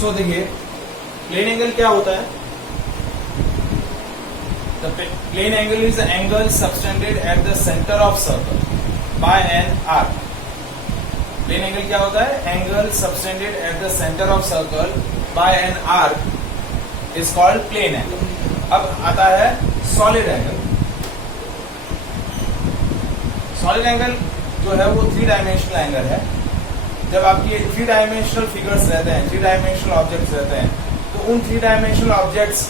सो देखिए plane angle क्या होता है? The plane angle is the angle subtended at the center of circle by an arc. Plane angle क्या होता है? Angle subtended at the center of circle by an arc is called plane angle. अब आता है solid angle. Solid angle जो है वो 3 dimensional angle है. जब आपकी 3 dimensional figures रहते हैं, 3 dimensional objects रहते हैं, तो उन 3 dimensional objects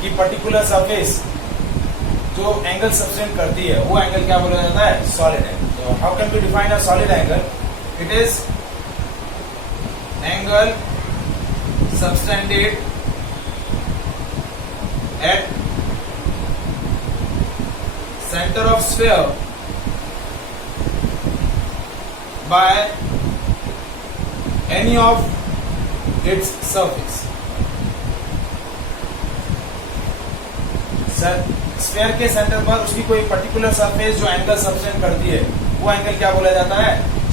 की पर्टिकुलर सरफेस जो एंगल सबटेंड करती है वो एंगल क्या बोला जाता है? Solid angle. तो how can be define a solid angle? It is angle subtended at centre of sphere by any of its surface. Sphere के सेंटर पर उसकी कोई पर्टिकुलर सरफेस जो एंगल सबटेंड करती है वो एंगल क्या बोला जाता है?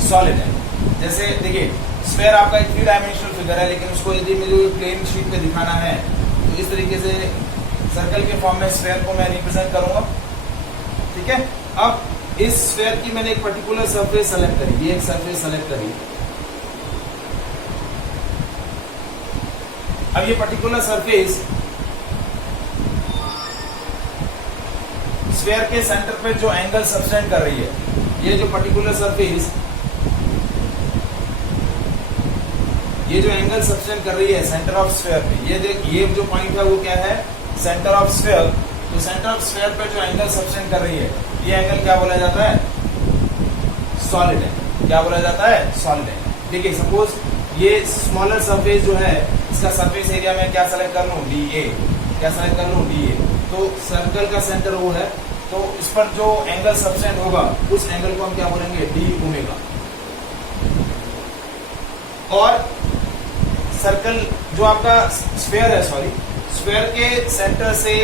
Solid angle. जैसे देखिए स्फीयर आपका एक 3 डायमेंशनल फिगर है, लेकिन उसको यदि मुझे प्लेन शीट पे दिखाना है तो इस तरीके से सर्कल के फॉर्म में स्फीयर को मैं रिप्रेजेंट करूंगा. ठीक है. अब इस स्फीयर की मैंने एक पर्टिकुलर सरफेस सेलेक्ट करी, ये एक सरफेस सेलेक्ट करी. अब ये पर्टिकुलर सरफेस स्फीयर के सेंटर पे जो एंगल सबटेंड कर रही है, ये जो पर्टिकुलर सरफेस ये जो एंगल सबटेंड कर रही है सेंटर ऑफ स्फीयर पे, ये जो पॉइंट है वो क्या है? Centre of sphere. तो सेंटर ऑफ स्फीयर पे जो एंगल सबटेंड कर रही है ये एंगल क्या बोला जाता है? Solid angle. क्या बोला जाता है? Solid angle. ठीक है. सपोज ये स्मॉलर सरफेस जो है इसका सरफेस एरिया में क्या सेलेक्ट कर लूं? DA. क्या सेलेक्ट कर लूं? DA. तो सर्कल का सेंटर वो है, तो इस पर जो एंगल सबटेंड होगा उस एंगल को हम क्या बोलेंगे? D omega. और सर्कल जो आपका स्फीयर है, सॉरी स्फीयर के सेंटर से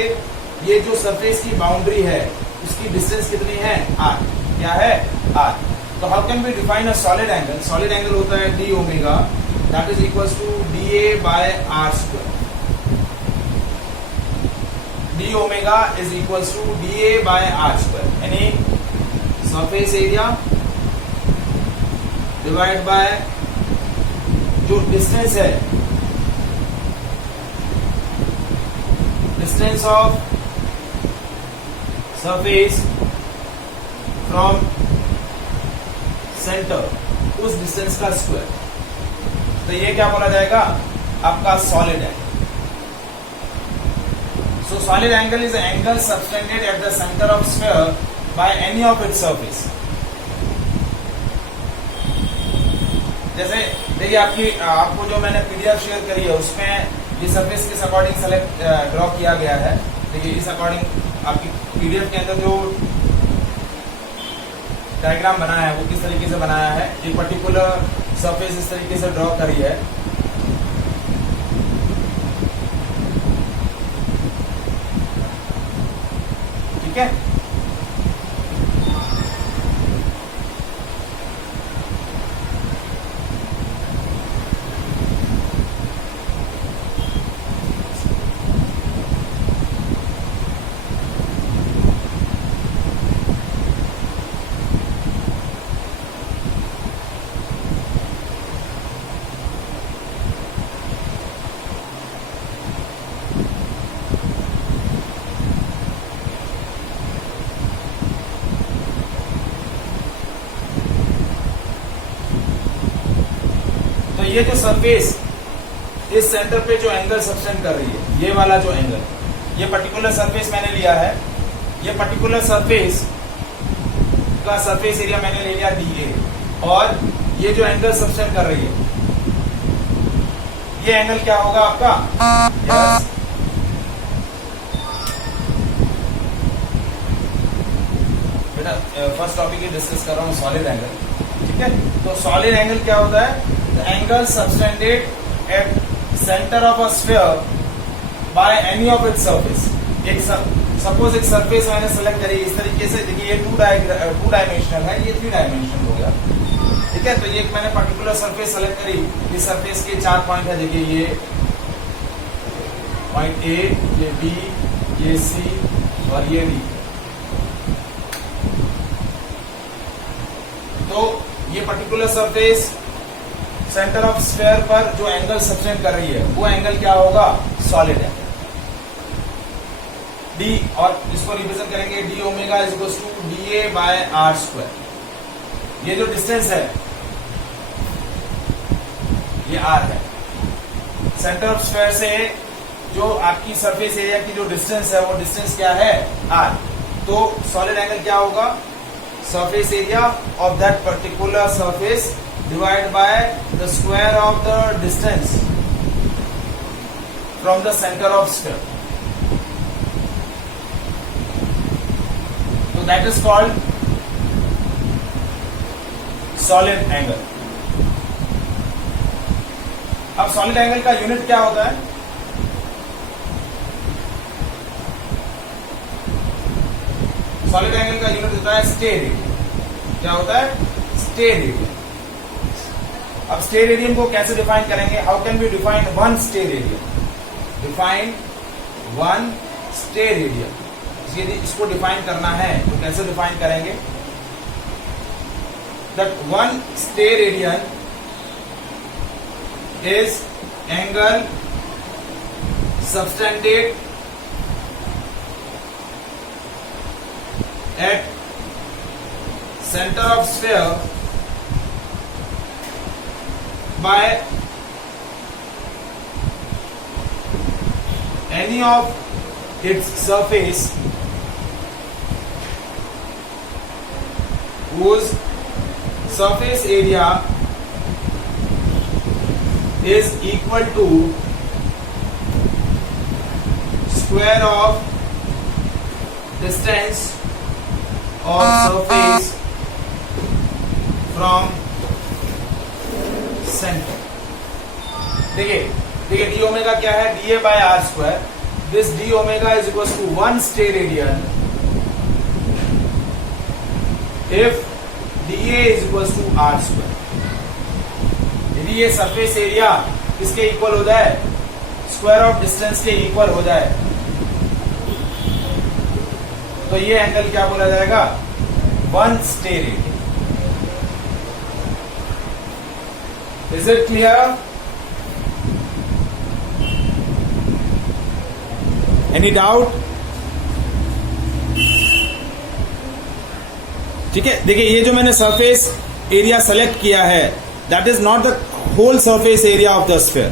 ये जो सरफेस की बाउंड्री है उसकी डिस्टेंस कितनी है? R. क्या है? R. तो how can we define a solid angle? Solid angle होता है D omega, that is equals to DA by R square. D omega is equals to DA by R square. यानी surface area divide by जो distance है, distance of surface from centre, उस distance का square. तो ये क्या बोला जाएगा? आपका solid angle. So solid angle is an angle subtended at the center of sphere by any of its surface. जैसे देखिए आपको जो मैंने PDF शेयर करी है उसमें ये सरफेस किस अकॉर्डिंग सेलेक्ट ड्रॉ किया गया है. देखिए इस अकॉर्डिंग आपकी PDF के अंदर जो डायग्राम बनाया है वो किस तरीके से बनाया है. एक पर्टिकुलर सरफेस इस तरीके से ड्रॉ करी है. ठीक है. ये जो सरफेस इस सेंटर पे जो एंगल सबटेंड कर रही है, ये वाला जो एंगल, ये पर्टिकुलर सरफेस मैंने लिया है. ये पर्टिकुलर सरफेस का सरफेस एरिया मैंने ले लिया DA, और ये जो एंगल सबटेंड कर रही है ये एंगल क्या होगा आपका? यस. बेटा फर्स्ट टॉपिक ही डिस्कस कर रहा हूँ, सॉलिड एंगल. ठीक है. तो सॉलिड एंगल क्या होता है? The angle subtended at center of a sphere by any of its surface. Suppose एक सरफेस मैंने सेलेक्ट करी इस तरीके से. देखिए ये टू डायमेंशनल है, ये 3 डायमेंशनल हो गया. ठीक है, तो ये मैंने पर्टिकुलर सरफेस सेलेक्ट करी। इस सरफेस के 4 पॉइंट है, देखिए ये पॉइंट ए, ये बी, ये सी और ये डी। तो ये particular surface centre of sphere पर जो एंगल सब्टेंड कर रही है वो एंगल क्या होगा? Solid angle D. और इसको रिप्रेजेंट करेंगे D omega is equal to D A by R square. ये जो डिस्टेंस है ये आर है। सेंटर ऑफ स्फीयर से जो आपकी सरफेस एरिया की जो डिस्टेंस है वो डिस्टेंस क्या है? आर। तो सॉलिड एंगल क्या होगा? Surface area of that particular surface divide by the square of the distance from the centre of sphere. तो that is called solid angle. अब सॉलिड एंगल का यूनिट क्या होता है? सॉलिड एंगल का यूनिट होता है स्टेयर एरिया। क्या होता है? Steradian. अब स्टेयर एरिया को कैसे डिफाइन करेंगे? How can we define one steradian? Define one steradian. यदि इसको डिफाइन करना है तो कैसे डिफाइन करेंगे? That one steradian is angle subtended at center of sphere by any of its surface whose surface area is equal to square of distance of surface from center। देखिए D omega क्या है? D A by R square. This D omega is equal to one steradian if D A is equal to R square. यदि ये surface area किसके equal हो जाए? Square of distance के equal हो जाए तो ये एंगल क्या बोला जाएगा? One steradian. Is it clear? Any doubt? ठीक है, देखिए ये जो मैंने सरफेस एरिया सेलेक्ट किया है that is not the whole surface area of the sphere,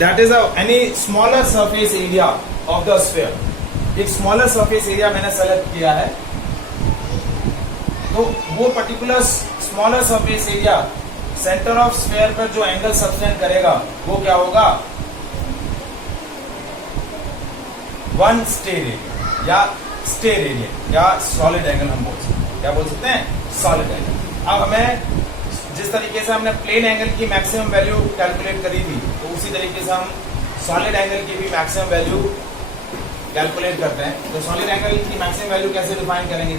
that is any smaller surface area of the sphere। एक smaller surface area मैंने सेलेक्ट किया है तो वो particular smaller surface area centre of sphere पर जो एंगल सब्टेंड करेगा वो क्या होगा? वन स्टेयर एरिया या स्टेयर एरिया या सॉलिड एंगल हम बोल सकते हैं। क्या बोल सकते हैं? Solid angle. अब हमें जिस तरीके से हमने प्लेन एंगल की मैक्सिमम वैल्यू कैलकुलेट करी थी तो उसी तरीके से हम सॉलिड एंगल की भी मैक्सिमम वैल्यू कैलकुलेट करते हैं। तो सॉलिड एंगल की मैक्सिमम वैल्यू कैसे डिफाइन करेंगे?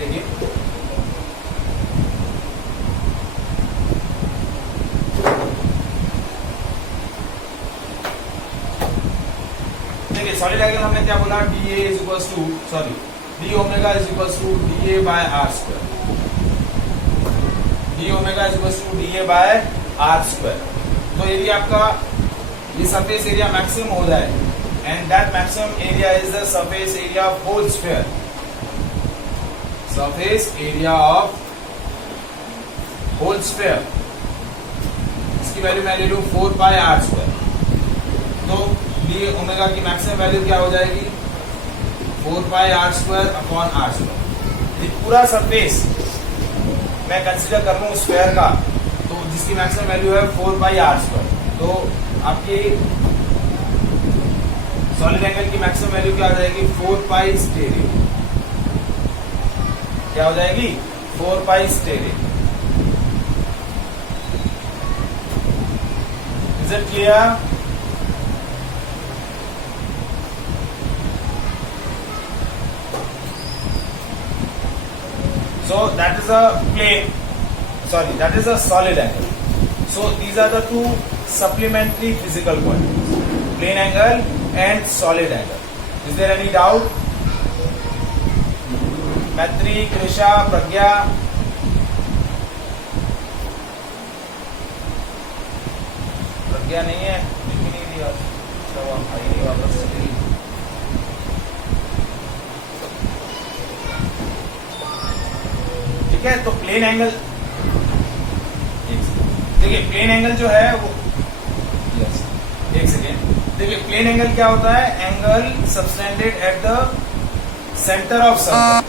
देखिए सॉलिड एंगल हमने क्या बोला? D A is equal to D omega is equal to D A by R square. D omega is equal to D A by R square. तो यदि आपका ये सरफेस एरिया मैक्सिमम हो जाए and that maximum area is the surface area of whole sphere, surface area of whole sphere, इसकी value मैं ले लूं 4 पाई आर स्क्वायर। तो डी ओमेगा की मैक्सिमम वैल्यू क्या हो जाएगी? 4 pi r square upon r square. पूरा सरफेस मैं कंसीडर कर लूं स्क्वायर का तो जिसकी मैक्सिमम वैल्यू है 4 पाई आर स्क्वायर। तो आपकी सॉलिड एंगल की मैक्सिमम वैल्यू क्या हो जाएगी? 4 पाई स्टेयर। क्या हो जाएगी? 4 pi square. Is it clear? So that is a plane, sorry, that is a solid angle. So these are the two supplementary physical quantities, plane angle and solid angle. Is there any doubt? मैत्री, कृषा, प्रज्ञा, प्रज्ञा नहीं है, नहीं दिया, तो आई नहीं वापस चली। ठीक है, तो प्लेन एंगल, देखिए प्लेन एंगल जो है वो, यस एक सेकेंड, देखिए प्लेन एंगल क्या होता है? Angle subtended at the centre of circle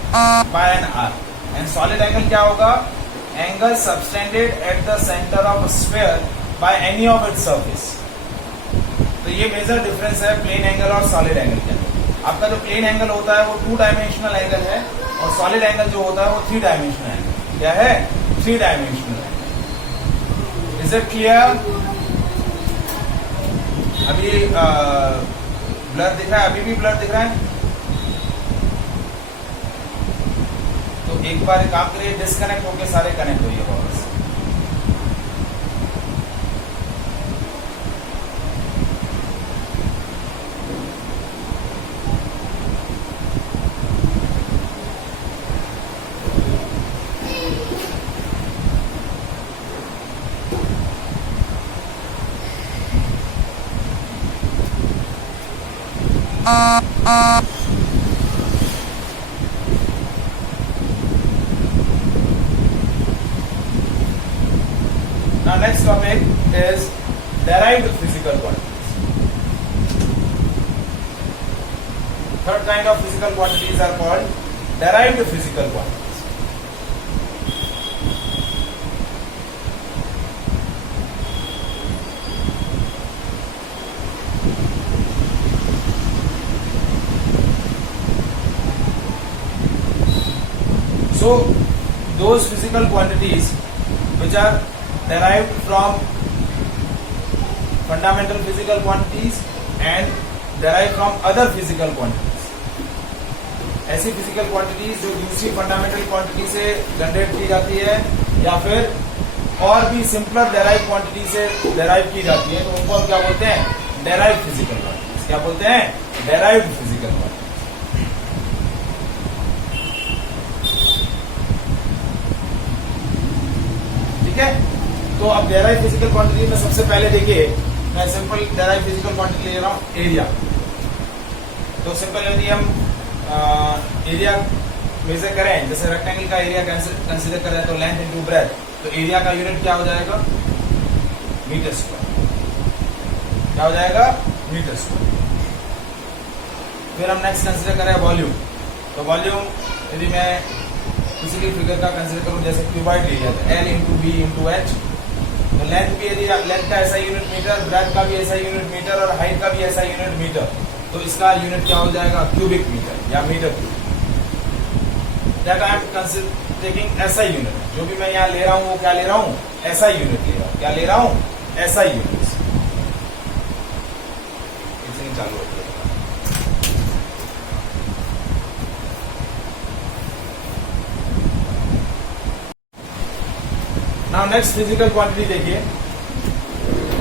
by an arc. And solid angle क्या होगा? Angle subtended at the centre of sphere by any of its surface. तो ये मेजर डिफरेंस है प्लेन एंगल और solid angle के अंदर। आपका जो प्लेन एंगल होता है वो 2 डायमेंशनल एंगल है, और सॉलिड एंगल जो होता है वो 3 डायमेंशनल एंगल। क्या है? 3 dimensional angle. Is it clear? अभी ब्लर दिख रहा है? अभी भी ब्लर दिख रहा है? तो एक बार काम करिए, डिस्कनेक्ट होके सारे कनेक्ट होइए वापस। Now next topic is derived physical quantities. Third kind of physical quantities are called derived physical quantities. So those physical quantities which are derived from fundamental physical quantities and derived from other physical quantities. ऐसी physical quantities जो दूसरी fundamental quantity से generate की जाती है या फिर और भी सिंपलर derived quantity से derive की जाती है, तो उनको हम क्या बोलते हैं? derived physical quantities। क्या बोलते हैं? derived physical quantities। ठीक है, तो अब डेराइव फिजिकल क्वांटिटी में सबसे पहले देखिए, मैं सिंपल डेराइव फिजिकल क्वांटिटी ले रहा हूं, एरिया। तो सिंपल यदि हम एरिया मेजर करें, जैसे रेक्टेंगल का एरिया कंसीडर करें तो लेंथ इनटू ब्रेथ, तो एरिया का यूनिट क्या हो जाएगा? Metre square. क्या हो जाएगा? Metre square. फिर हम नेक्स्ट कंसीडर करें वॉल्यूम। तो वॉल्यूम यदि मैं किसी भी फिगर का कंसीडर करूं, जैसे क्यूबॉइड एरिया, तो L into B into H. तो लेंथ भी यदि लेंथ का ऐसा यूनिट मीटर, ब्रेथ का भी ऐसा यूनिट मीटर और हाइट का भी ऐसा यूनिट मीटर, तो इसका यूनिट क्या हो जाएगा? क्यूबिक मीटर या metre cube. That I am taking ऐसा यूनिट, जो भी मैं यहाँ ले रहा हूँ वो क्या ले रहा हूँ? ऐसा यूनिट ले रहा हूँ। क्या ले रहा हूँ? ऐसा यूनिट। चालू होती है। नाउ नेक्स्ट फिजिकल क्वांटिटी देखिए,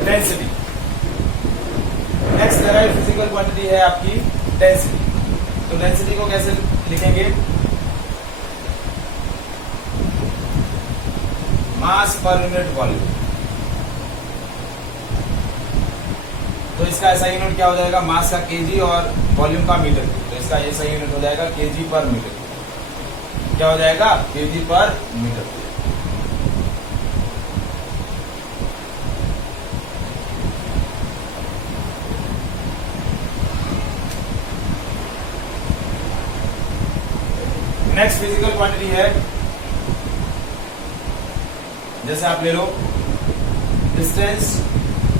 density. Next derived physical quantity है आपकी डेंसिटी। तो डेंसिटी को कैसे लिखेंगे? मास पर यूनिट वॉल्यूम। तो इसका ऐसा यूनिट क्या हो जाएगा? मास का केजी और वॉल्यूम का मीटर। तो इसका ऐसा यूनिट हो जाएगा केजी पर मीटर। क्या हो जाएगा? केजी पर मीटर। नेक्स्ट फिजिकल क्वांटिटी है, जैसे आप ले लो डिस्टेंस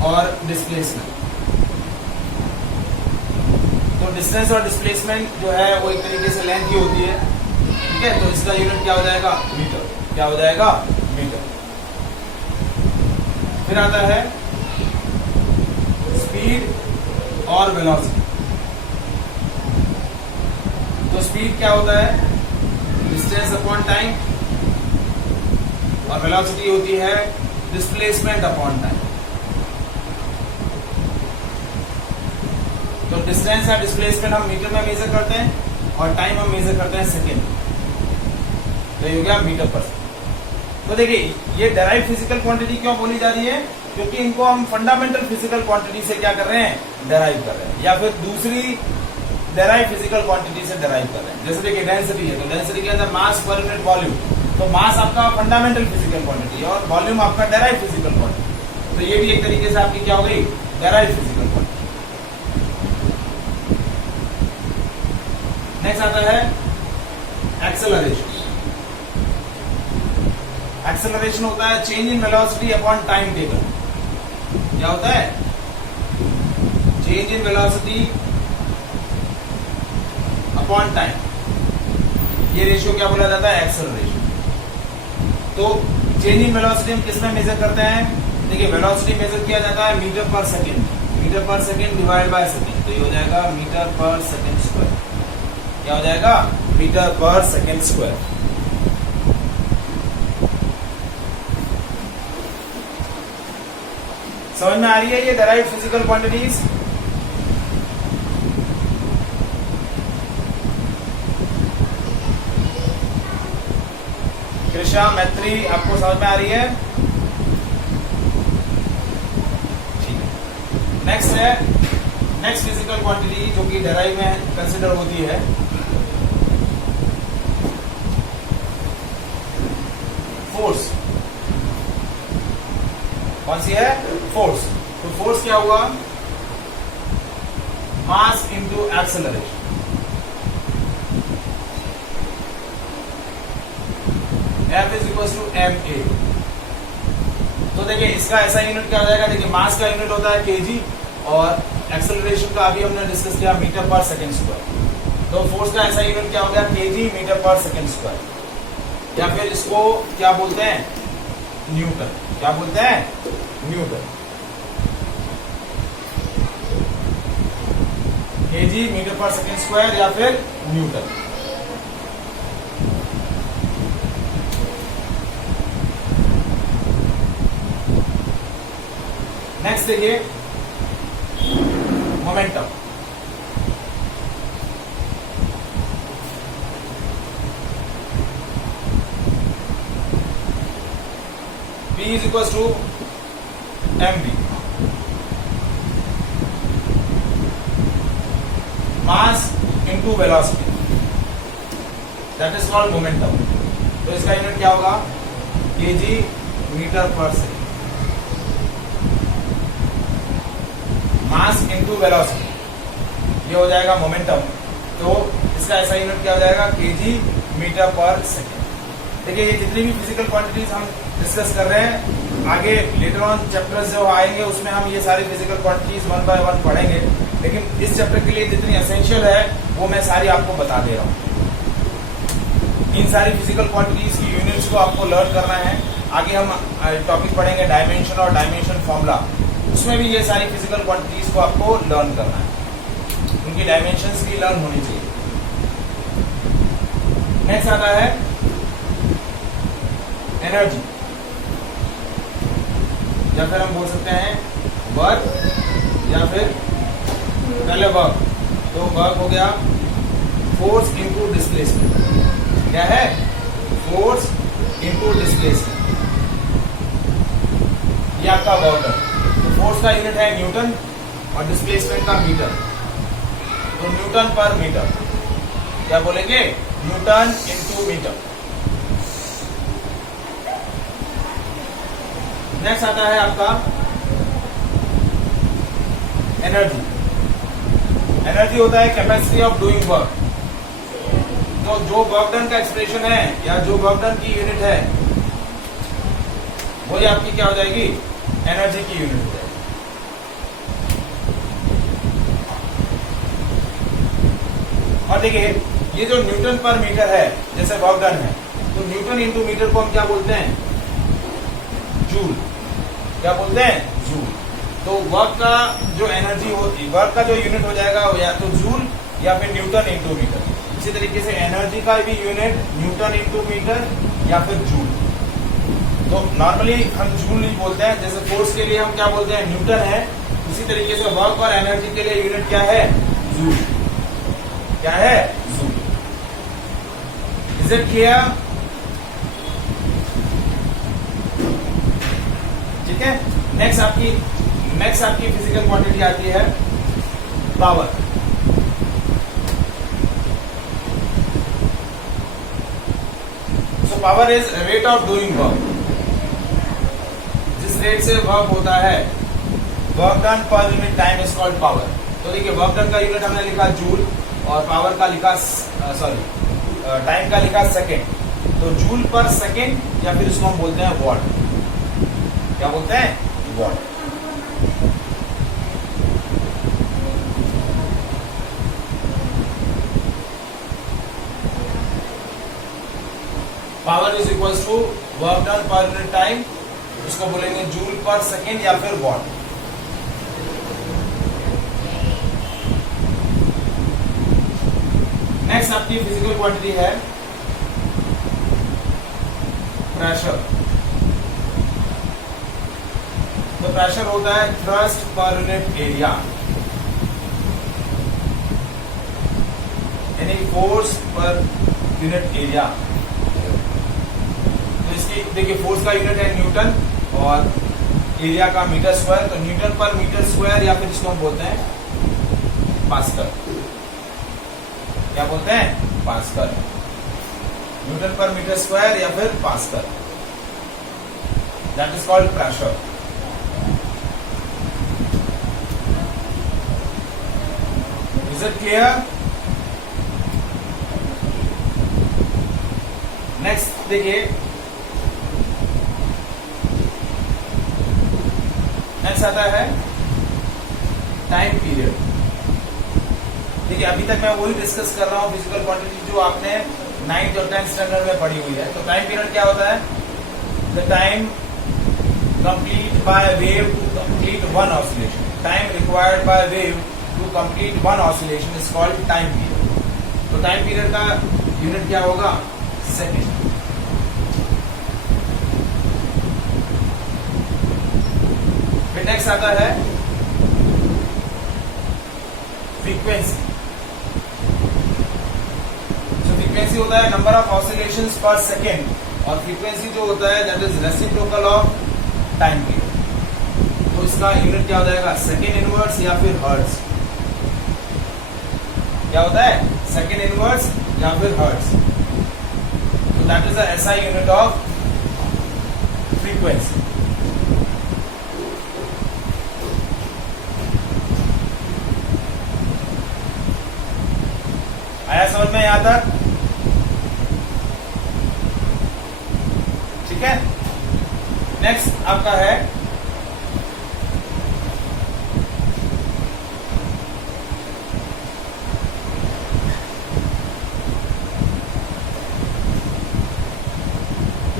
और डिस्प्लेसमेंट। तो डिस्टेंस और डिस्प्लेसमेंट जो है वो एक तरीके से लेंथ की होती है, ठीक है। तो इसका यूनिट क्या हो जाएगा? मीटर। क्या हो जाएगा? मीटर। फिर आता है स्पीड और वेलोसिटी। तो स्पीड क्या होता है? डिस्टेंस अपॉन टाइम, और वेलोसिटी होती है डिस्प्लेसमेंट अपॉन टाइम। तो डिस्टेंस या डिस्प्लेसमेंट हम मीटर में मेजर करते हैं और टाइम हम मेजर करते हैं सेकेंड। तो ये हो गया मीटर पर सेकेंड। तो देखिए ये डेराइव फिजिकल क्वांटिटी क्यों बोली जा रही है, क्योंकि इनको हम फंडामेंटल फिजिकल क्वांटिटी से क्या कर रहे हैं, डेराइव कर रहे हैं, या फिर दूसरी डेराइव फिजिकल क्वांटिटी से डेराइव कर रहे हैं। जैसे देखिए डेंसिटी है, तो डेंसिटी के अंदर मास पर यूनिट वॉल्यूम, तो मास आपका फंडामेंटल फिजिकल क्वांटिटी है और वॉल्यूम आपका डेराइव फिजिकल क्वांटिटी। तो ये भी एक तरीके से आपकी क्या हो गई, डेराइव फिजिकल क्वांटिटी। नेक्स्ट आता है एक्सेलरेशन। एक्सेलरेशन होता है change in velocity upon time taken. क्या होता है, change in velocity upon time, ये रेशियो क्या बोला जाता है, एक्सेलरेशन। तो चेंज इन वेलोसिटी हम किस में मेजर करते हैं, देखिए वेलोसिटी मेजर किया जाता है मीटर पर सेकेंड, मीटर पर सेकेंड डिवाइड बाय सेकेंड। तो ये हो जाएगा मीटर पर सेकेंड स्क्वायर। क्या हो जाएगा, मीटर पर सेकेंड स्क्वायर। समझ में आ रही है ये डेराइव्ड फिजिकल क्वांटिटीज। कृषा मैत्री आपको समझ में आ रही है, ठीक है। नेक्स्ट है, नेक्स्ट फिजिकल क्वांटिटी जो कि डेराइव में कंसिडर होती है, फोर्स। कौन सी है, फोर्स। तो फोर्स क्या हुआ, mass into acceleration. F is equal to ma। तो देखिए इसका ऐसा यूनिट क्या हो जाएगा, देखिए मास का यूनिट होता है kg और एक्सेलरेशन का अभी हमने डिस्कस किया मीटर पर सेकेंड स्क्वायर। तो फोर्स का ऐसा यूनिट क्या हो गया, kg मीटर पर सेकेंड स्क्वायर, या फिर इसको क्या बोलते हैं, न्यूटन। क्या बोलते हैं, न्यूटन। kg मीटर पर सेकेंड स्क्वायर या फिर न्यूटन। नेक्स्ट देखिए momentum. P is equals to mv, mass into velocity, that is called momentum। तो इसका यूनिट क्या होगा, kg मीटर पर सेकेंड। मास इंटू वेलोसिटी, ये हो जाएगा मोमेंटम। तो इसका ऐसा यूनिट क्या हो जाएगा, kg मीटर पर सेकेंड। देखिए ये जितनी भी फिजिकल क्वांटिटीज हम डिस्कस कर रहे हैं, आगे लेटर ऑन चैप्टर्स जो आएंगे उसमें हम ये सारी physical quantities one by one पढ़ेंगे, लेकिन इस चैप्टर के लिए जितनी एसेंशियल है वो मैं सारी आपको बता दे रहा हूँ। इन सारी फिजिकल क्वांटिटीज की यूनिट्स को आपको लर्न करना है। आगे हम टॉपिक पढ़ेंगे डायमेंशन और डायमेंशन फॉर्मूला, उसमें भी ये सारी फिजिकल क्वांटिटीज को आपको लर्न करना है, उनकी डायमेंशंस भी लर्न होनी चाहिए। नेक्स्ट आता है एनर्जी, या फिर हम बोल सकते हैं वर्क, या फिर पहले वर्क। तो वर्क हो गया फोर्स इंटू डिस्प्लेसमेंट। क्या है, फोर्स इंटू डिस्प्लेसमेंट, ये आपका वर्क है। तो फोर्स का यूनिट है न्यूटन और डिस्प्लेसमेंट का मीटर। तो न्यूटन पर मीटर, क्या बोलेंगे, न्यूटन इंटू मीटर। नेक्स्ट आता है आपका एनर्जी। एनर्जी होता है कैपेसिटी ऑफ डूइंग वर्क। तो जो वर्क डन का एक्सप्रेशन है या जो वर्क डन की यूनिट है वो आपकी क्या हो जाएगी, एनर्जी की यूनिट हो जाएगी। और देखिए ये जो न्यूटन पर मीटर है, जैसे वर्क डन है, तो न्यूटन इंटू मीटर को हम क्या बोलते हैं, जूल। क्या बोलते हैं, जूल। तो वर्क का जो एनर्जी होती, वर्क का जो यूनिट हो जाएगा वो या तो जूल या फिर न्यूटन इंटू मीटर। इसी तरीके से एनर्जी का भी यूनिट न्यूटन इंटू मीटर या फिर जूल। तो नॉर्मली हम जूल नहीं बोलते हैं, जैसे फोर्स के लिए हम क्या बोलते हैं, न्यूटन है, उसी तरीके से वर्क और एनर्जी के लिए यूनिट क्या है, जूल। क्या है, जूल। Is it clear? ठीक है। नेक्स्ट आपकी फिजिकल क्वांटिटी आती है power. So power is rate of doing work, जिस रेट से वर्क होता है, work done per unit time is called power. तो देखिए वर्क डन का यूनिट हमने लिखा जूल और पावर का लिखा टाइम का लिखा सेकेंड। तो जूल पर सेकेंड या फिर इसको हम बोलते हैं वॉट। क्या बोलते हैं, watt. Power is equal to work done per unit time, इसको बोलेंगे जूल पर सेकेंड या फिर वॉट। नेक्स्ट आपकी फिजिकल क्वांटिटी है प्रेशर। तो प्रेशर होता है थ्रस्ट पर यूनिट एरिया, यानी फोर्स पर यूनिट एरिया। तो इसकी देखिए फोर्स का यूनिट है न्यूटन और एरिया का मीटर स्क्वायर। तो न्यूटन पर मीटर स्क्वायर या फिर इसको हम बोलते हैं पास्कल। क्या बोलते हैं, pascal. Newton per metre square या फिर pascal, that is called pressure. Is it clear? Next देखिए, नेक्स्ट आता है टाइम पीरियड। देखिए अभी तक मैं वही डिस्कस कर रहा हूँ फिजिकल क्वांटिटी जो आपने 9th और 10th स्टैंडर्ड में पढ़ी हुई है। तो टाइम पीरियड क्या होता है, the time complete by wave to complete one oscillation. Time required by wave to complete one oscillation is called time period. तो टाइम पीरियड का यूनिट क्या होगा, सेकेंड। फिर नेक्स्ट आता है फ्रीक्वेंसी। फ्रीक्वेंसी होता है नंबर ऑफ ऑसिलेशंस पर सेकेंड और फ्रीक्वेंसी जो होता है that is reciprocal of time period. तो इसका यूनिट क्या हो जाएगा, सेकेंड इनवर्स या फिर हर्ट्ज। क्या होता है, सेकेंड इनवर्स या फिर हर्ट्ज। तो that is the SI unit of frequency. आया समझ में यहां तक? ठीक है। नेक्स्ट आपका है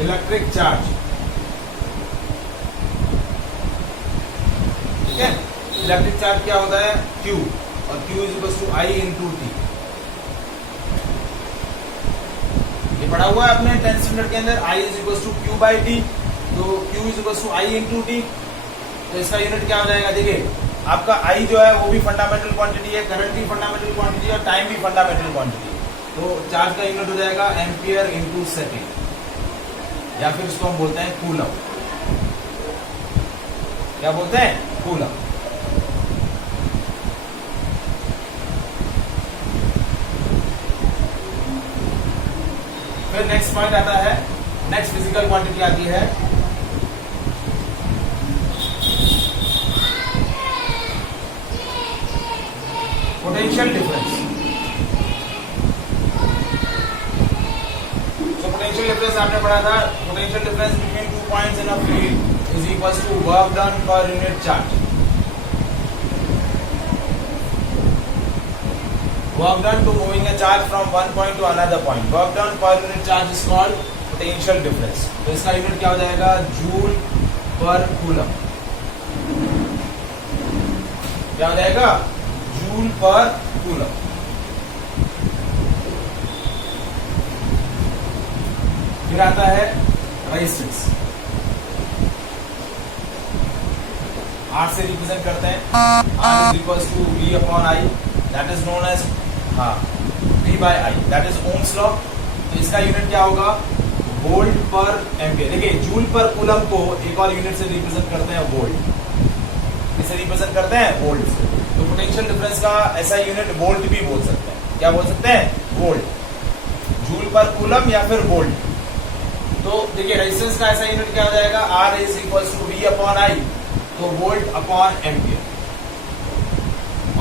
इलेक्ट्रिक चार्ज। ठीक है, इलेक्ट्रिक चार्ज क्या होता है, Q, और Q is equal to I into T। पढ़ा हुआ है अपने 10th स्टैंडर्ड के अंदर, I is equal to Q by T। तो Q is equal to I into T। तो इसका यूनिट क्या हो जाएगा, देखिए आपका I जो है वो भी फंडामेंटल क्वांटिटी है, करंट भी फंडामेंटल क्वांटिटी है और टाइम भी फंडामेंटल क्वांटिटी है। तो चार्ज का यूनिट हो जाएगा एम्पियर इंटू सेकेंड या फिर इसको हम बोलते हैं कूलम। क्या बोलते हैं, कूलम। फिर नेक्स्ट पॉइंट आता है, नेक्स्ट फिजिकल क्वांटिटी आती है पोटेंशियल डिफरेंस। तो पोटेंशियल डिफरेंस आपने पढ़ा था, potential difference between 2 points in a field is equal to work done per unit charge. Work done to moving a charge from one point to another point. Work done per unit charge is called potential difference. तो इसका unit क्या हो जाएगा, joule पर coulomb. क्या हो जाएगा, joule पर कूलम। फिर आता है रेजिस्टेंस। R से रिप्रेजेंट करते हैं। R is equals to V upon I, that is known as V by I, that is ohm's law. तो इसका यूनिट क्या होगा? वोल्ट पर एम्पियर। देखिए जूल पर कूलम को एक और यूनिट से रिप्रेजेंट करते हैं, वोल्ट। इसे रिप्रेजेंट करते हैं वोल्ट से। तो पोटेंशियल डिफरेंस का ऐसा यूनिट वोल्ट भी बोल सकते हैं। क्या बोल सकते हैं? वोल्ट। जूल पर कूलम या फिर वोल्ट। तो देखिए रेजिस्टेंस का ऐसा यूनिट क्या हो जाएगा? R is equals to V upon I, तो वोल्ट अपॉन एम्पियर।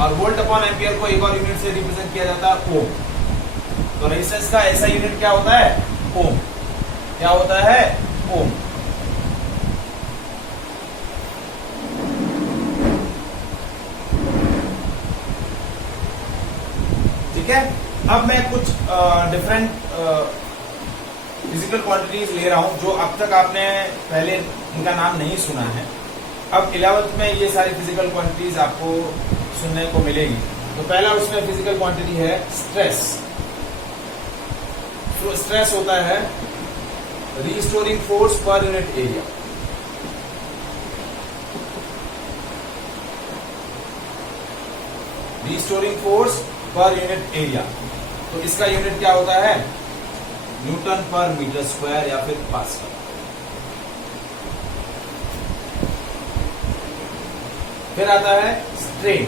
और वोल्ट अपॉन एम्पियर को एक और यूनिट से रिप्रेजेंट किया जाता है, ओम। तो रेजिस्टेंस का ऐसा यूनिट क्या होता है? ओम। क्या होता है? ओम। ठीक है। अब मैं कुछ डिफरेंट फिजिकल क्वांटिटीज ले रहा हूं जो अब तक आपने पहले इनका नाम नहीं सुना है। अब 11th में ये सारी फिजिकल क्वांटिटीज आपको सुनने को मिलेगी। तो पहला उसमें फिजिकल क्वांटिटी है स्ट्रेस। तो स्ट्रेस होता है restoring force per unit area. Restoring force per unit area. तो इसका यूनिट क्या होता है? न्यूटन पर मीटर स्क्वायर या फिर पास्कल। फिर आता है स्ट्रेन।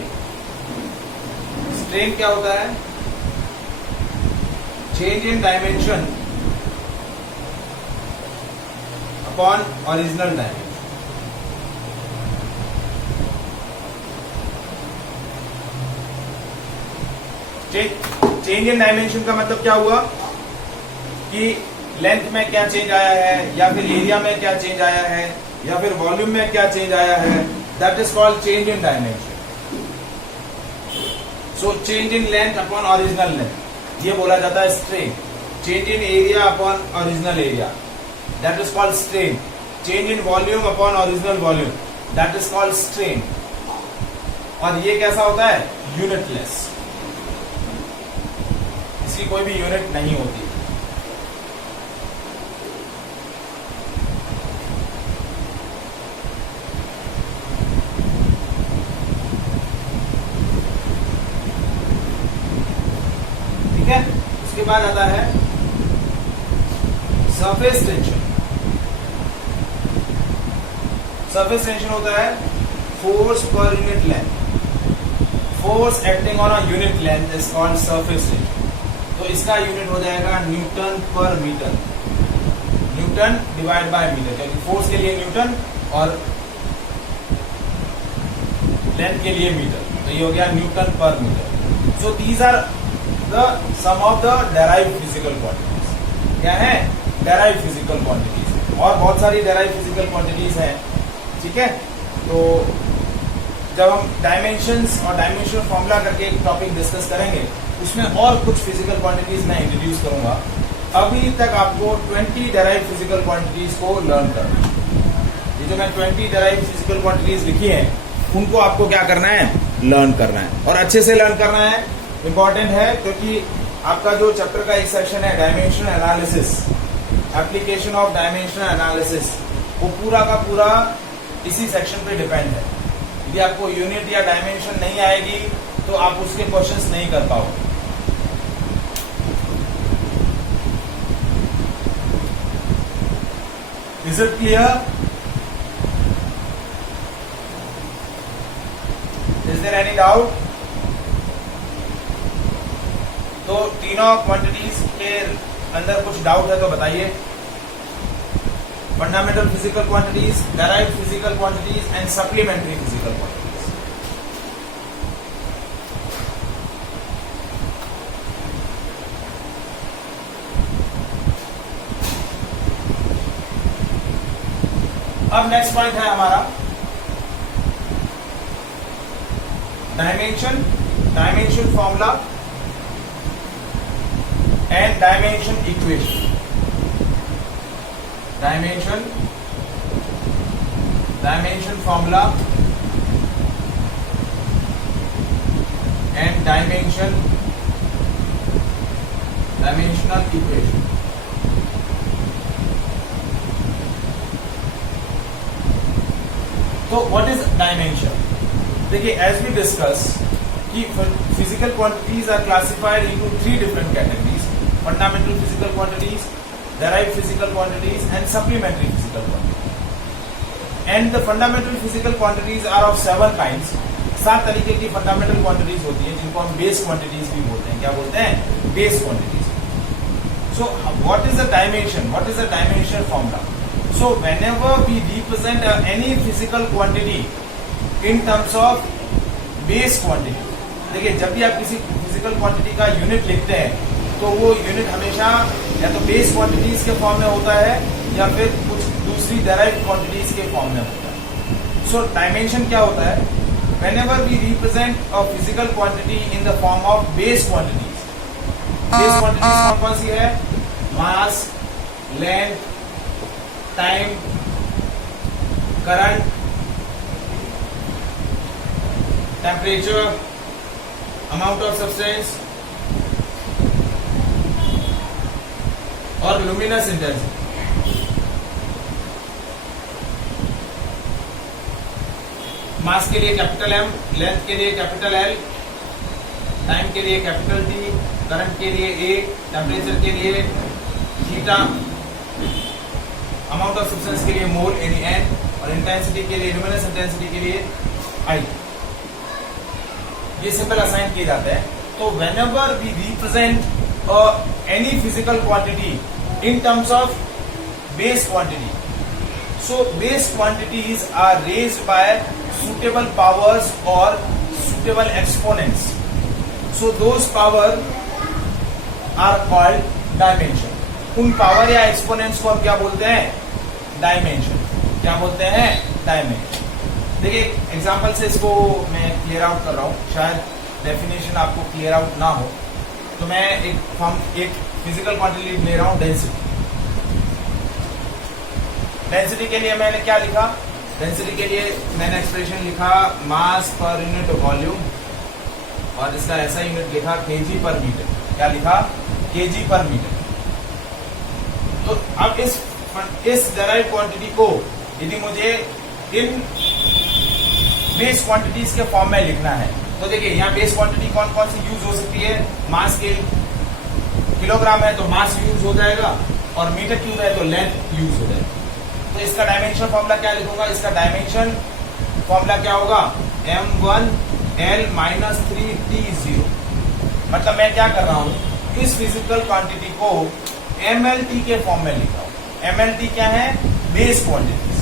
स्ट्रेन क्या होता है? Change in dimension upon original dimension. Change in dimension का मतलब क्या हुआ कि लेंथ में क्या चेंज आया है, या फिर एरिया में क्या चेंज आया है, या फिर वॉल्यूम में क्या चेंज आया है, that is called change in dimension. So change in length upon original length, ये बोला जाता है strain. Change in area upon original area, that is called strain. Change in volume upon original volume, that is called strain. और ये कैसा होता है? Unitless. इसकी कोई भी यूनिट नहीं होती। ठीक है। उसके बाद आता है सरफेस टेंशन। सरफेस टेंशन होता है force per unit length. Force acting on a unit length is called surface tension. तो इसका यूनिट हो जाएगा newton per metre. Newton divide by metre, क्योंकि फोर्स के लिए न्यूटन और लेंथ के लिए मीटर। तो ये हो गया newton per metre. So these are the some of the derived physical quantities. क्या है? Derived physical quantities. और बहुत सारी डेराइव्ड फिजिकल क्वांटिटीज हैं। ठीक है। तो जब हम डायमेंशंस और डायमेंशनल फॉर्मूला करके एक टॉपिक डिस्कस करेंगे, उसमें और कुछ फिजिकल क्वांटिटीज मैं इंट्रोड्यूस करूंगा। अभी तक आपको 20 डेराइव्ड फिजिकल क्वांटिटीज को लर्न करना है। ये जो मैं 20 डेराइव्ड फिजिकल क्वांटिटीज लिखी हैं, उनको आपको क्या करना है? लर्न करना है, और अच्छे से लर्न करना है। इंपॉर्टेंट है, क्योंकि आपका जो चैप्टर का एक सेक्शन है dimension analysis, application of dimension analysis, वो पूरा का पूरा इसी सेक्शन पे डिपेंड है। यदि आपको यूनिट या डायमेंशन नहीं आएगी तो आप उसके क्वेश्चंस नहीं कर पाओगे। Is it clear? Is there any doubt? तो तीनों क्वांटिटीज के अंदर कुछ डाउट है तो बताइए। Fundamental physical quantities, derived physical quantities and supplementary physical quantities. अब नेक्स्ट पॉइंट है हमारा dimension formula and dimension equation. Dimension formula and dimensional equation. तो व्हाट इज डायमेंशन? देखिए, एज वी डिस्कस कि physical quantities are classified into 3 different categories: fundamental physical quantities, derived physical quantities and supplementary physical quantities. And the fundamental physical quantities are of 7 kinds. 7 तरीके की fundamental quantities होती हैं जिनको हम base quantities भी बोलते हैं. क्या बोलते हैं? Base quantities. So what is the dimension? What is the dimension formula? So whenever we represent any physical quantity in terms of base quantity, देखिए जब भी आप किसी physical quantity का unit लिखते हैं तो वो यूनिट हमेशा या तो बेस क्वांटिटीज के फॉर्म में होता है या फिर कुछ दूसरी डेराइव्ड क्वांटिटीज के फॉर्म में होता है. सो डायमेंशन क्या होता है? Whenever we represent a physical quantity in the form of base quantities. Base quantities कौन कौन सी है? Mass, length, time, current, temperature, amount of substance और लुमिनस इंटेंसिटी. मास के लिए कैपिटल एम, लेंथ के लिए कैपिटल एल, टाइम के लिए कैपिटल टी, करंट के लिए ए, टेम्परेचर के लिए थीटा, अमाउंट ऑफ सब्सटेंस के लिए मोल यानी एन, और इंटेंसिटी के लिए, लुमिनस इंटेंसिटी के लिए आई. ये सिंपल असाइन किए जाते हैं. तो whenever we represent any physical quantity in terms of base quantity, so base quantities are raised by suitable powers or suitable exponents, so those power are called dimension. उन power या exponents को हम क्या बोलते हैं? डायमेंशन. क्या बोलते हैं? डायमेंशन. देखिए एग्जांपल से इसको मैं क्लियर आउट कर रहा हूं, शायद डेफिनेशन आपको क्लियर आउट ना हो. तो मैं एक फिजिकल क्वांटिटी ले रहा हूं, डेंसिटी. डेंसिटी के लिए मैंने क्या लिखा? डेंसिटी के लिए मैंने एक्सप्रेशन लिखा मास पर यूनिट वॉल्यूम, और इसका ऐसा यूनिट लिखा केजी पर मीटर. क्या लिखा? केजी पर मीटर. तो अब इस डेराइव्ड क्वांटिटी को यदि मुझे इन बेस क्वांटिटीज के फॉर्म में लिखना है तो देखिए यहाँ बेस क्वांटिटी कौन कौन सी यूज हो सकती है? मास के किलोग्राम है तो मास यूज हो जाएगा, और मीटर क्यूब है तो लेंथ यूज हो जाएगा. तो इसका डायमेंशन फॉर्मूला क्या लिखूंगा? इसका डायमेंशन फॉर्मूला क्या होगा? m1l - 3t0. मतलब मैं क्या कर रहा हूं? इस फिजिकल क्वांटिटी को mlt के फॉर्म में लिख रहा हूं. mlt क्या है? Base quantities.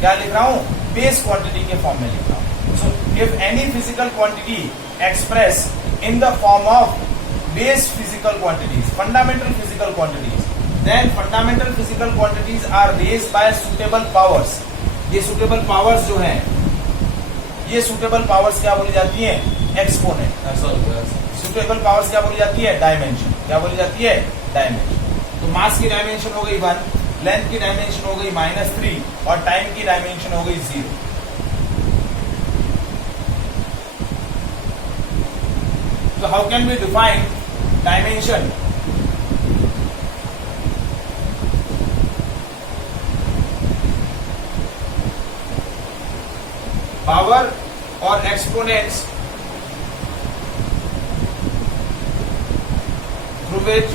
क्या लिख रहा हूं? बेस क्वांटिटी के फॉर्म में लिख रहा हूं. So, if any physical quantity expressed in the form of base physical quantities, fundamental physical quantities, then fundamental physical quantities are raised by suitable powers. ये suitable powers जो हैं, ये suitable powers क्या बोली जाती हैं? एक्सपोनेंट. suitable powers क्या बोली जाती है? डायमेंशन. क्या बोली जाती है? डायमेंशन. तो मास की डायमेंशन हो गई 1, लेंथ की डायमेंशन हो गई -3, और टाइम की डायमेंशन हो गई 0. So how can we define dimension? Power or exponents through which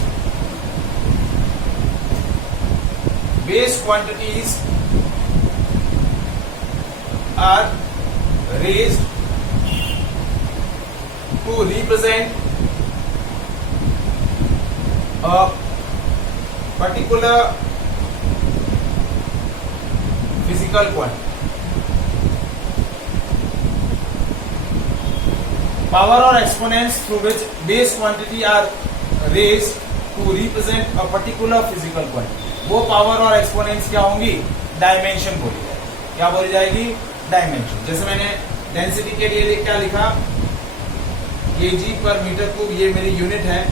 base quantities are raised to represent a particular physical quantity. Power or exponents through which base quantity are raised to represent a particular physical quantity. वो power और exponents क्या होंगी? Dimension बोली जाएगी. क्या बोली जाएगी? Dimension. जैसे मैंने डेंसिटी के लिए क्या लिखा? केजी पर मीटर क्यूब, ये मेरी यूनिट है.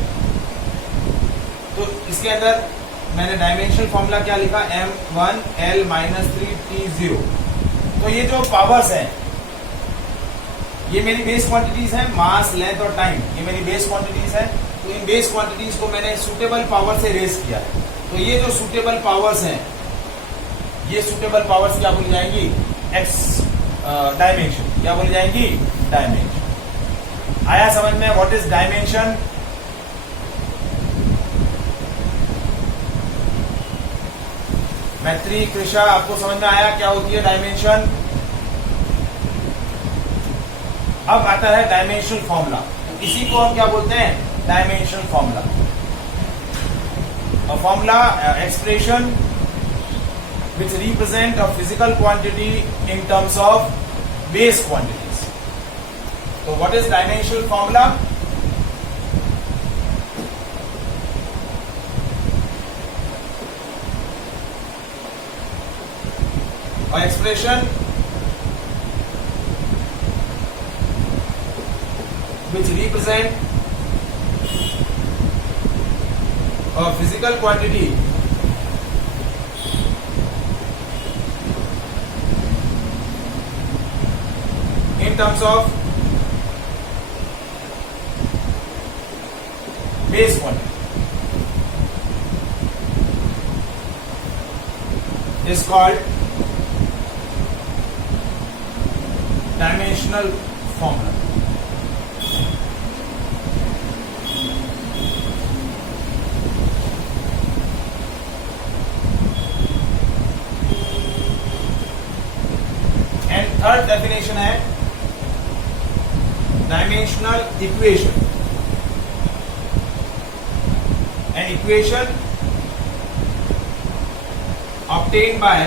तो इसके अंदर मैंने डायमेंशन फॉर्मूला क्या लिखा? m1l - 3t0. तो ये जो पावर्स हैं ये मेरी बेस क्वांटिटीज हैं, मास, लेंथ और टाइम. ये मेरी बेस क्वांटिटीज हैं. तो इन बेस क्वांटिटीज को मैंने सुटेबल पावर से रेज किया है. तो ये जो सुटेबल पावर्स हैं, ये सुटेबल पावर्स क्या बोली जाएंगी? एक्स डायमेंशन, क्या बोली जाएंगी? डायमेंशन। आया समझ में व्हाट इज डायमेंशन? मैत्री, कृषा, आपको समझ में आया क्या होती है डायमेंशन? अब आता है डायमेंशनल फॉर्मूला। इसी को हम क्या बोलते हैं? Dimensional formula. A formula, expression which represent a physical quantity in terms of base quantities. So what is dimensional formula? Or expression which represent a physical quantity in terms of base quantity is called dimensional formula. Third definition है dimensional equation. An equation obtain by,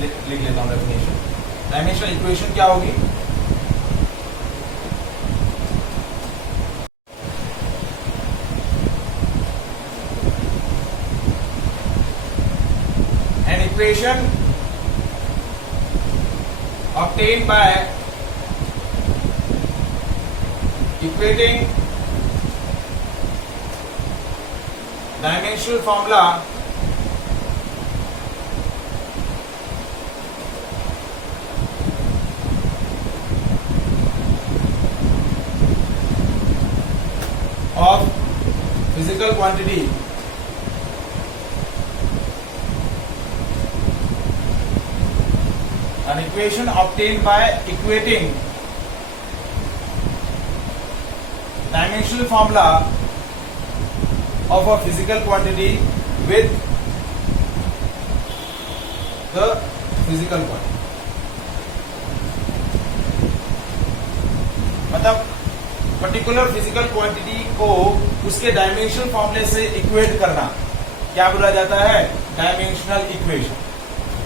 लिख लेता हूं definition. Dimensional equation क्या होगी? An equation obtained by equating dimensional formula of physical quantity an equation obtained by equating dimensional formula of a physical quantity with the physical quantity। मतलब particular physical quantity को उसके dimensional फॉर्मूले से equate करना क्या बोला जाता है? Dimensional equation.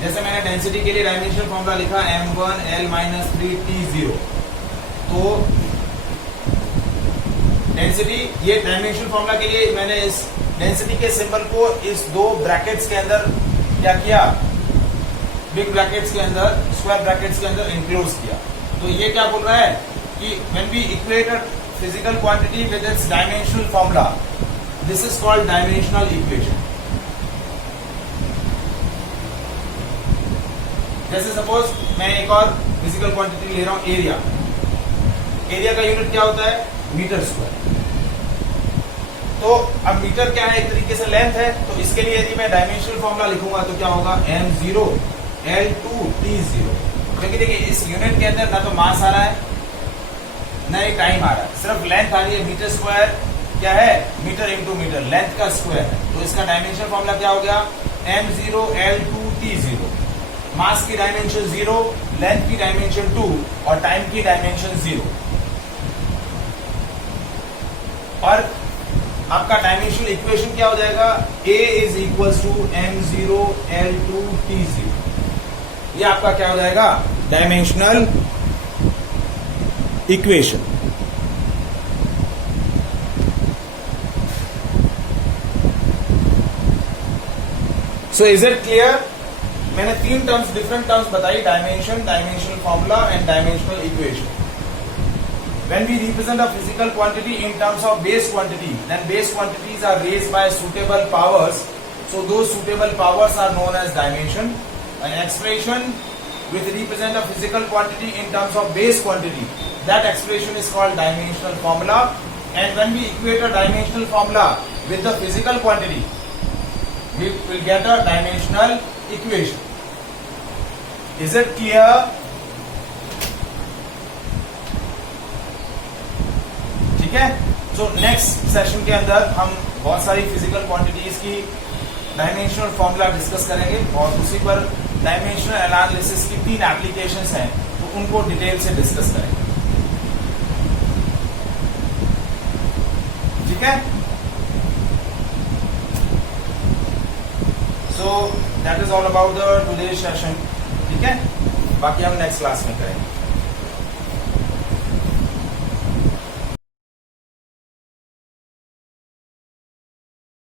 जैसे मैंने डेंसिटी के लिए डायमेंशनल फॉर्मूला लिखा m1 L-3T0, तो डेंसिटी, ये डायमेंशनल फॉर्मूला के लिए मैंने इस डेंसिटी के सिंबल को इस दो ब्रैकेट्स के अंदर क्या किया? बिग ब्रैकेट्स के अंदर, स्क्वायर ब्रैकेट्स के अंदर इंक्लोज किया। तो ये क्या बोल रहा है कि when we equate a physical quantity with its dimensional formula, this is called dimensional equation. जैसे सपोज मैं एक और फिजिकल क्वांटिटी ले रहा हूं, एरिया। एरिया का यूनिट क्या होता है? Metre square. तो अब मीटर क्या है? एक तरीके से लेंथ है। तो इसके लिए यदि मैं डायमेंशनल फॉर्मूला लिखूंगा तो क्या होगा? m0 L2T0। क्योंकि देखिए इस यूनिट के अंदर ना तो मास आ रहा है ना ही टाइम आ रहा है, सिर्फ लेंथ आ रही है। मीटर स्क्वायर क्या है? मीटर इंटू मीटर, लेंथ का स्क्वायर है। तो इसका डायमेंशनल फॉर्मूला क्या हो गया? m0 L2T0। मास की डायमेंशन 0, लेंथ की डायमेंशन 2 और टाइम की डायमेंशन 0। और आपका डायमेंशनल इक्वेशन क्या हो जाएगा? A is equal to m0 L2T0। ये आपका क्या हो जाएगा? Dimensional equation. So is it clear? मैंने तीन टर्म्स, डिफरेंट टर्म्स बताई, dimension, dimensional formula and dimensional equation. When we represent a physical quantity in terms of base quantity, then base quantities are raised by suitable powers. So those suitable powers are known as dimension. An expression which represent a physical quantity in terms of base quantity, that expression is called dimensional formula. And when we equate a dimensional formula with the physical quantity, we will get a dimensional equation. Is it clear? ठीक है। So next session के अंदर हम बहुत सारी physical quantities की dimensional formula discuss करेंगे और उसी पर डायमेंशनल एनालिसिस की 3 एप्लीकेशंस हैं, तो उनको डिटेल से डिस्कस करेंगे। ठीक है। So that is all about the today session. ठीक है, बाकी हम नेक्स्ट क्लास में करेंगे।